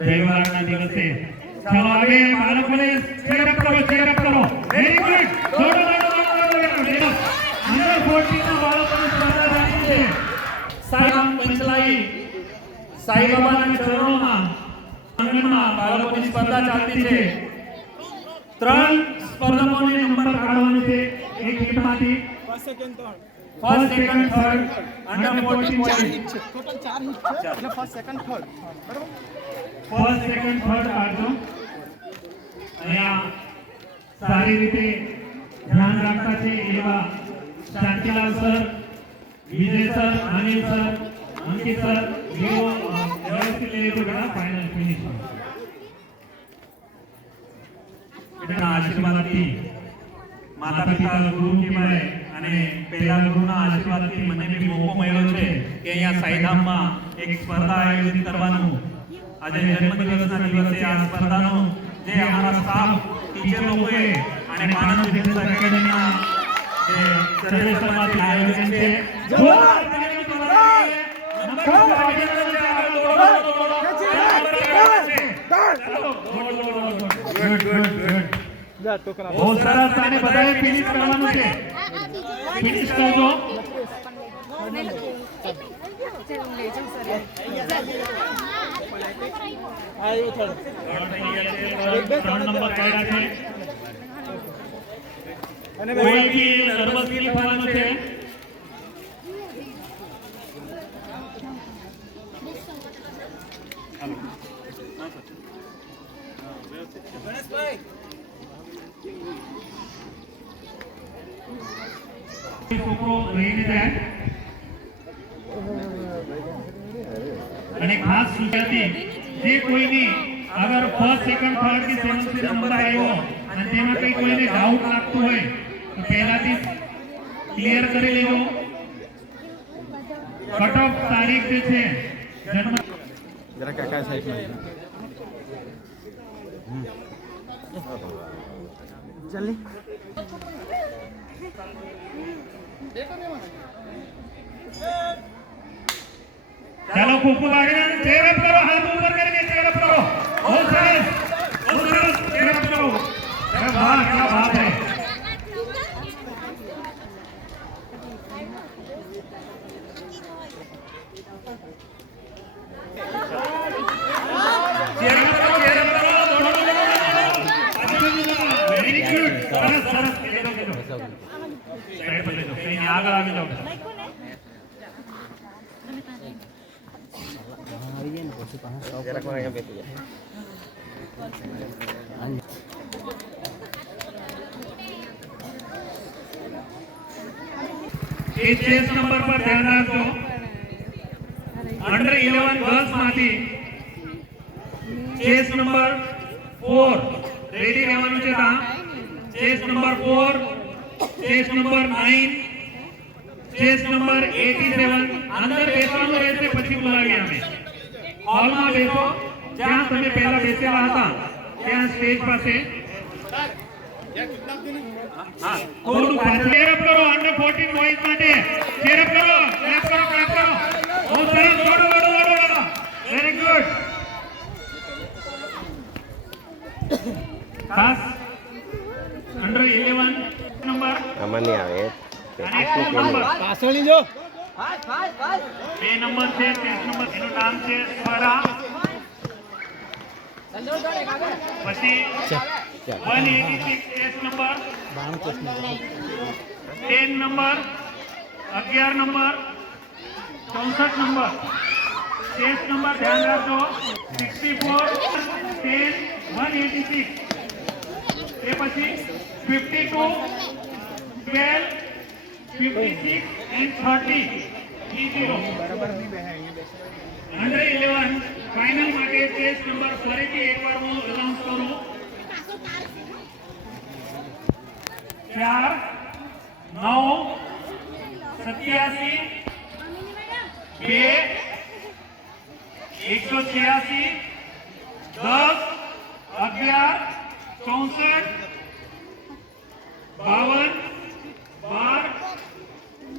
રવિવારના દિવસે ચાલો હવે બાળકોને ચેરઅપ કરો ચેરઅપ કરો. વેરી ગુડ દોડો દોડો દોડો અંદર 14 ના બાળકોની સ્પર્ધા ચાલી છે. સાઈરામ પંચલાઈ સાઈ બાબાના ચરણોમાં, આંગણમાં બાળકોની સ્પર્ધા ચાલતી છે. ત્રણ સ્પર્ધકોને નંબર કાઢવાનો છે. એક ટીમમાંથી first second third first second third under 14 total ચાર છે. એટલે ફર્સ્ટ સેકન્ડ થર્ડ બરાબર? ફર્સ્ટ સેકન્ડ થર્ડ કાઢજો અહીંયા સારી રીતે ધ્યાન રાખતા છે એવા Shantilal sir, Vijay sir, Anil sir, Ankit sir, જેઓ વ્યવસ્થિત વ્યવસ્થિત તો ઘણા ફાઇનલ ફિનિશ એના માતા પિતા ગુરુ કહેવાય અને પહેલા ગુરુના આશીર્વાદથી મને બી મોકો મળ્યો છે કે અહીંયા સાઈધામમાં એક સ્પર્ધા આયોજિત કરવાનું આજે જન્મદિવસના દિવસે આ સ્પર્ધાનો જે અમારા સ્ટાફ ટીચર લોકોએ અને માનવ બિઝનેસ એકેડેમીના જે સર્વેસરમાંથી આયોજન છે જોરદાર તાળીઓ બહુ સરસ અને બધાએ ફિનિશ કરવાનું છે ફિનિશ કરજો થર્ડ ત્રણ નંબર કાઢ્યા છે અને કોઈ બી નર્વસ ફીલ થવાનું છે છોકરો રહીને જાય અને ખાસ સૂચનાથી જે કોઈની અગર ફર્સ્ટ સેકન્ડ થર્ડ કે સેવન્થ નંબર આવ્યો અને તેમાં કઈ કોઈને ડાઉટ લાગતું હોય તો પહેલાથી ક્લિયર કરી લેજો. કટ ઓફ તારીખ જે છે જન્મ જરા કાકા જલ્દી ચાલો. ખૂબ ખૂબ આગળ ચેર અપ કરો હાથ ઉપર કરીને ચેર કરો. લેજો. લેજો સાઈડ પર લેજો કઈ આગળ આવી જાઓ એ ચેસ નંબર પર ધ્યાન રાખો અંડર 11 ગર્લ્સમાંથી ચેસ નંબર 4 રેડી રહેવાનું છે તા chess number 4 chess number 9 chess number 87 અંદર બેસવાનું રહેશે, પછી બોલાવીએ અમે. હોલમાં બેસો જ્યાં તમે પહેલા બેસેલા હતા ત્યાં સ્ટેજ પાસે. હા થોડું ચેરઅપ કરો અંડર 14 બોયઝ માટે. ચેરઅપ કરો ક્લેપ કરો ક્લેપ કરો. બહુ સરસ વેરી ગુડ ખાસ અંડર 11 નંબર આમાં નહીં આવે. પાછળ જો બે નંબર છે, ત્રીસ નંબર નામ છે સ્વરા. પછી one eighty six test number. Ten number, અગિયાર નંબર, ચોસઠ નંબર. ટેસ્ટ નંબર ધ્યાન રાખજો. Sixty four ten one eighty six. એ પછી fifty two, twelve fifty six and thirty E zero બરાબર નહીં બેહે અહીંયા બેસે અંડર ઇલેવન ફાઇનલ માટે ટેસ્ટ નંબર ફરીથી એકવાર હું અનાઉન્સ કરું ચાર નવ સત્યાસી બે એકસો છ્યાસી દસ અગિયાર ચોસઠ બાવન બાર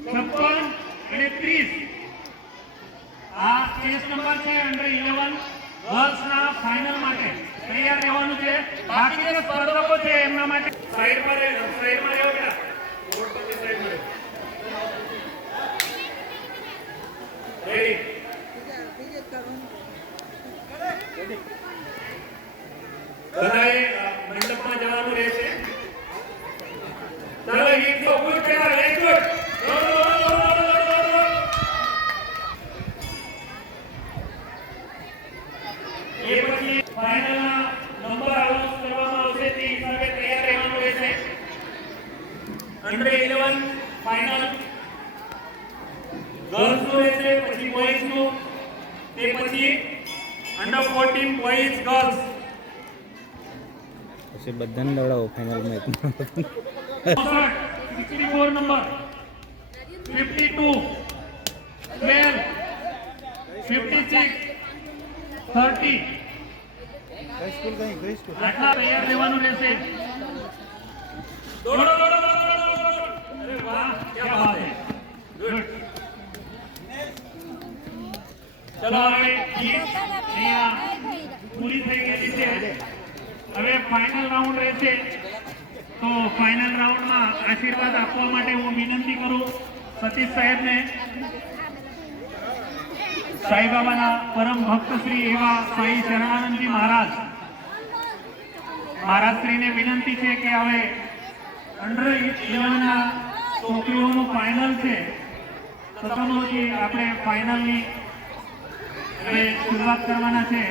છપ્પન અને ત્રીસ. આ ટેસ્ટ નંબર છે અંડર ઇલેવન ગર્લ્સના ફાઇનલ બાકી જે સ્પર્ધકો છે એમના માટે સાઈડ પર સાઈડ સાઈડમાં રહ્યો બેટા. બોર્ડ પર સાઈડમાં રહો. રેડી બધાએ અ, મંડપમાં જવાનું રહેશે ચાલો એક તો ગુડ પેલા વેરી ગુડ દોડો, દોડો, દોડો, દોડો, દોડો, દોડો. એ પછી ફાઇનલના નંબર અનાઉન્સ કરવામાં આવશે તે હિસાબે તૈયાર રહેવાનું રહેશે અંડર 11 ફાઇનલ ગર્લ્સનું રહેશે પછી બોયઝનું તે પછી અંડર 14 બોયઝ ગર્લ્સ પછી બધાને દોડાવો ફાઇનલ મેચમાં 64 નંબર 52 12 56 30 ગઈ સ્કૂલ ગઈ ગઈ સ્કૂલ આટલા તૈયાર રહેવાનું રહેશે. દોડો, દોડો અરે વાહ ક્યા બાત હે ગુડ ચલો હવે જીત પૂરી થઈ ગયેલી છે હવે ફાઇનલ રાઉન્ડ રહેશે. તો ફાઇનલ રાઉન્ડમાં આશીર્વાદ આપવા માટે હું વિનંતી કરું. સતીશ સાહેબને સાંઈબાબાના પરમ ભક્ત શ્રી એવા સાઈ શરણાનંદજી મહારાજ. મહારાજ શ્રીને વિનંતી છે કે હવે અંડર ઇલેવનના ટોકીઓનું ફાઇનલ છે. પ્રથમથી આપણે ફાઇનલની હવે શરૂઆત કરવાના છે.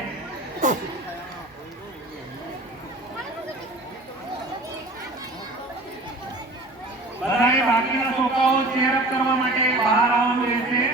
બધાએ બાકીના સોફાઓ ચેરઅપ કરવા માટે બહાર આવવાનું રહેશે.